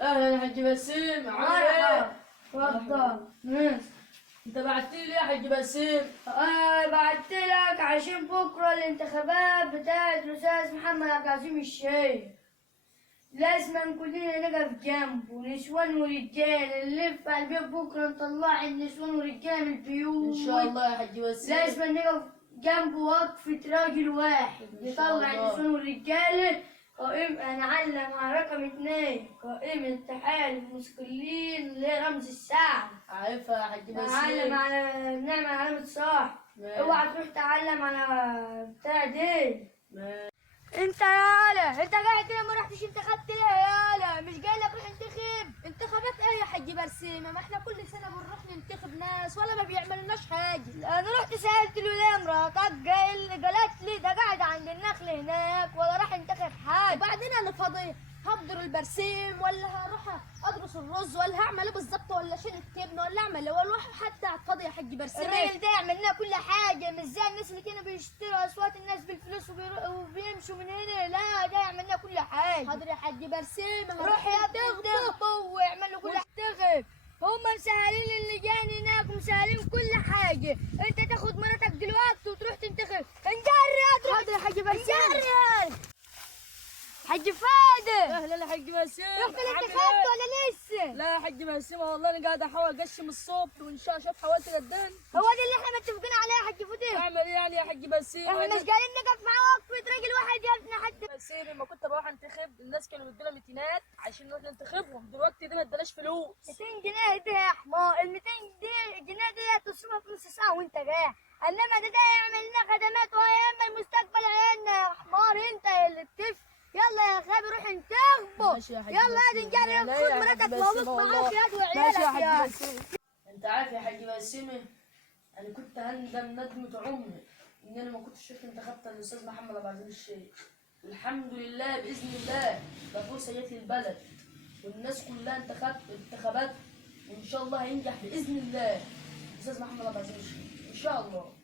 اهلا يا حاج بسيم، عامل مرحبا. ايه؟ اتفضل. ماشي. انت بعت لي ليه يا حاج بسيم؟ بعت لك عشان بكره الانتخابات بتاعت الاستاذ محمد عبد العزيز الشيخ. لازم كلنا نقف جنبه، نسوان ورجال، نلف على البيت بكره نطلع النسوان والرجال من البيوت. ان شاء الله يا حاج بسيم. لازم نقف جنبه وقفة راجل واحد إن شاء يطلع الله. النسوان والرجال. نعلم على رقم 2 قائمة تحالف المستقلين اللي هي رمز الساعة. عارفها يا حاج نعلم بسيم. على نعمل علامة صح. ماشي. اوعى تروح تعلم على بتاع دي. ماشي. انت يالا انت قاعد كده ما رحتش انتخبت ليه يالا؟ مش جاي لك روح انتخب. انتخابات ايه يا حاج برسيمه؟ ما احنا كل سنه بنروح ننتخب ناس ولا ما بيعملناش حاجه. انا رحت سالت له مراتك قالت لي ده قاعد عند النخل هناك ولا راح انتخب حاجه. وبعدين انا فاضيه هبدر البرسيم ولا هروح ادرس الرز ولا هعمل ايه بالظبط، ولا اشيل التبن ولا اعمل ايه، ولا حتى قاعد فاضيه يا حاج برسيمه. الراجل ده يعمل لنا كل حاجه، مش زي الناس اللي كانوا بيشتروا اصوات الناس بالفلوس وبيمشوا من هنا. لا ده يعمل لنا كل حاجه. حاضر يا حاج برسيمه. روح يا ابني انتخبوا واعمل له كل حاجه. هم مسهلين اللجان هناك ومسهلين كل حاجه. انت تاخد مراتك دلوقتي وتروح تنتخب. انجري حاضر يا حاج برسيمه. انجري حاج فادي. اهلا يا حاج بسيم. رحت عامل الانتخابات ايه؟ ولا لسه؟ لا يا حاج بسيم، والله انا قاعد احاول اقشم الصبح وان شاء الله حاولت قدام. هو ده اللي احنا متفقين عليه يا حاج فادي. اعمل ايه يعني يا حاج بسيم؟ احنا مش جايين نقف مع وقفه راجل واحد يا ابني حد. بسيم لما كنت بروح انتخب الناس كانوا بيدونا ميتينات عشان نروح ننتخبهم، دلوقتي دي ما اداناش فلوس. 200 جنيه دي يا حمار. ال 200 جنيه دي تصرفها في نص ساعه وانت رايح. انما ده يعمل لنا خدمات وهيأمن مستقبل عيالنا يا حمار. انت اللي بتفهم. يلا يا غبي روح انتخبوا. ماشي يا حاج يلا بسيم. ادي نجري لا خد يا مراتك حاج وابوك بسيم معاك يا والله. وعيالك ماشي يا يا حاج بسيم. انت عارف يا حاج بسيم، انا كنت هندم ندمة عمري ان انا ما كنتش شفت انتخبت الاستاذ محمد عبد العزيز الشيخ. الحمد لله باذن الله ده فرصه جت للبلد والناس كلها انتخبت، وان شاء الله هينجح باذن الله الاستاذ محمد عبد العزيز الشيخ ان شاء الله.